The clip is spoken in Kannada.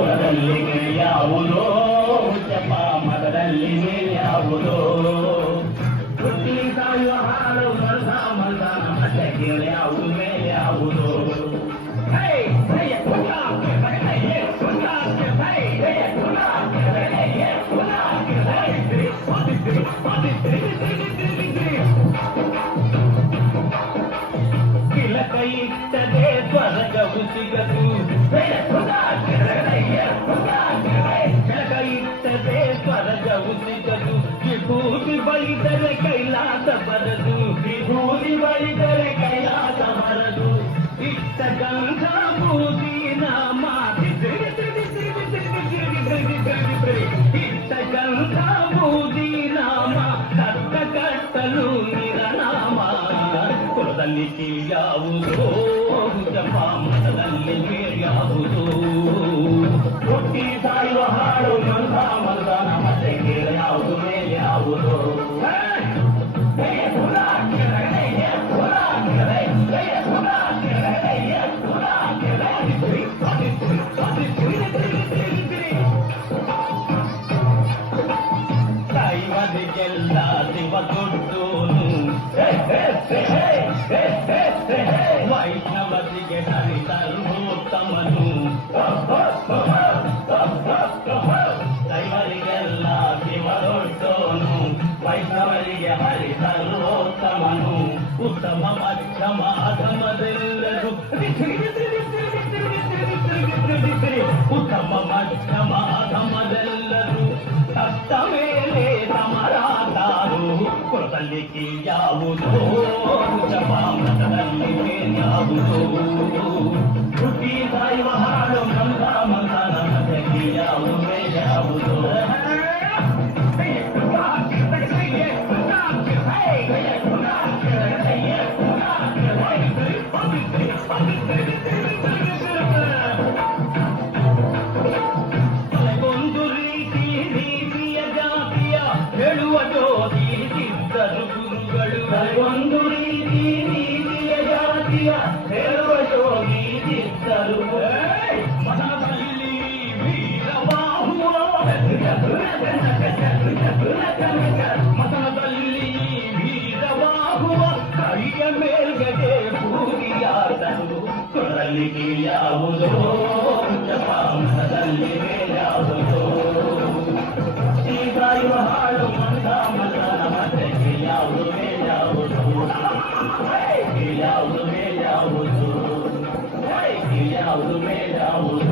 ಕುಲದಲ್ಲಿ ಯಾವುದೋ ಜಪ ಮದದಲ್ಲಿ ಯಾವುದೋ ಹುಟ್ಟಿ ಸಾಯುವ ಹಾಲು ಮರದ ಮಲ್ದಾನ ಮತ್ತೆ ಯಾವುದು ಮೇಲೆ ಯಾವುದೋ ಕಿಲಕ ಇಟ್ಟದೆ ಸ್ವರ್ಗವು ಸಿಗದು ಕಿಲಕ ಇಟ್ಟದೆ ಸ್ವರ್ಗವು ಸಿಗದು ವಿಭೂತಿ ಬಳಿದರೆ ಕೈಲಾಸ ಬರದು ವಿಭೂತಿ ಬಳಿದರೆ ಕೈಲಾಸ ಬರದು ಇಟ್ಟ ಗಂಧ ಬೂದಿ ನಾಮ ಇಟ್ಟ ಗಂಧ ಬೂದಿ ನಾಮ ಕಟ್ಟ ಕಟ್ಟಲು ನಿರನಾಮ ಕುಲದಲ್ಲಿ ಯಾವುದೋ ಜಪ ಮಠದಲ್ಲಿ ಯಾವುದೋ ಹುಟ್ಟಿ ಸಾಯುವ ಹಾಡು ಮಂದ ಮಲ್ದಾನ ಮತ್ತೆ ಯಾವುದು ಮೇಲೆ ಯಾವುದೋ ದೈವದಿಗೆಲ್ಲ ಶಿವ ದೊಡ್ಡೋನು ವೈಷ್ಣವದಿಗೆ ಹರಿ ಸರ್ವೋತ್ತಮನು ದೈವರಿಗೆಲ್ಲ ಶಿವ ದೊಡ್ಡೋನು ವೈಷ್ಣವರಿಗೆ ಹರಿ ಸರ್ವೋತ್ತಮನು ಉತ್ತಮ ಮಧ್ಯಮ ಅಧಮದೆಲ್ಲರೂ ಉತ್ತಮ ಮಧ್ಯಮ ಅಧಮದೆಲ್ಲರೂ ತತ್ತ ಮೇಲೆ ಸಮರಾದಾರು ಕುಲದಲ್ಲಿ ಯಾವುದೋ ಜಪ ಮಠದಲ್ಲಿ ಯಾವುದೋ ಹುಟ್ಟಿ ಸಾಯುವ ಹಾಡು ಮಂದ ಮಂದನ ಮಧ್ಯಕ್ಕೆ ಯಾವುದೇ ಯಾವುದೋ ಒಂದು ರೀತಿ ರೀತಿಯ ಜಾತಿಯ ಹೇಳುವ ಜ್ಯೋತಿ ಸಿದ್ಧರು ಗುರುಗಳು ಒಂದು ರೀತಿ ರೀತಿಯ ಜಾತಿಯ ಹೇಳುವ ಜೋಗಿ ಸಿದ್ಧರು ಮನದಲ್ಲಿ ವೀರಬಾಹುವ ಮತನದಲ್ಲಿ ವೀರಬಾಹುವ ಕೈಯ ಮೇಲ್ಗಡೆ ಭೂಮಿಯಾದರು ಕೊರಲಿಗೆ ಯಾವುದೋ ಜಪ ಮಠದಲ್ಲಿ ಯಾವುದೋ ಸಾಯುವ ಹಾಡು ಮಂದ ಮಲ್ಲನ ಮಧ್ಯಕ್ಕೆ ಯಾವುದು ಯಾವುದೋ ಯಾವುದು ಯಾವುದು ಯಾವುದು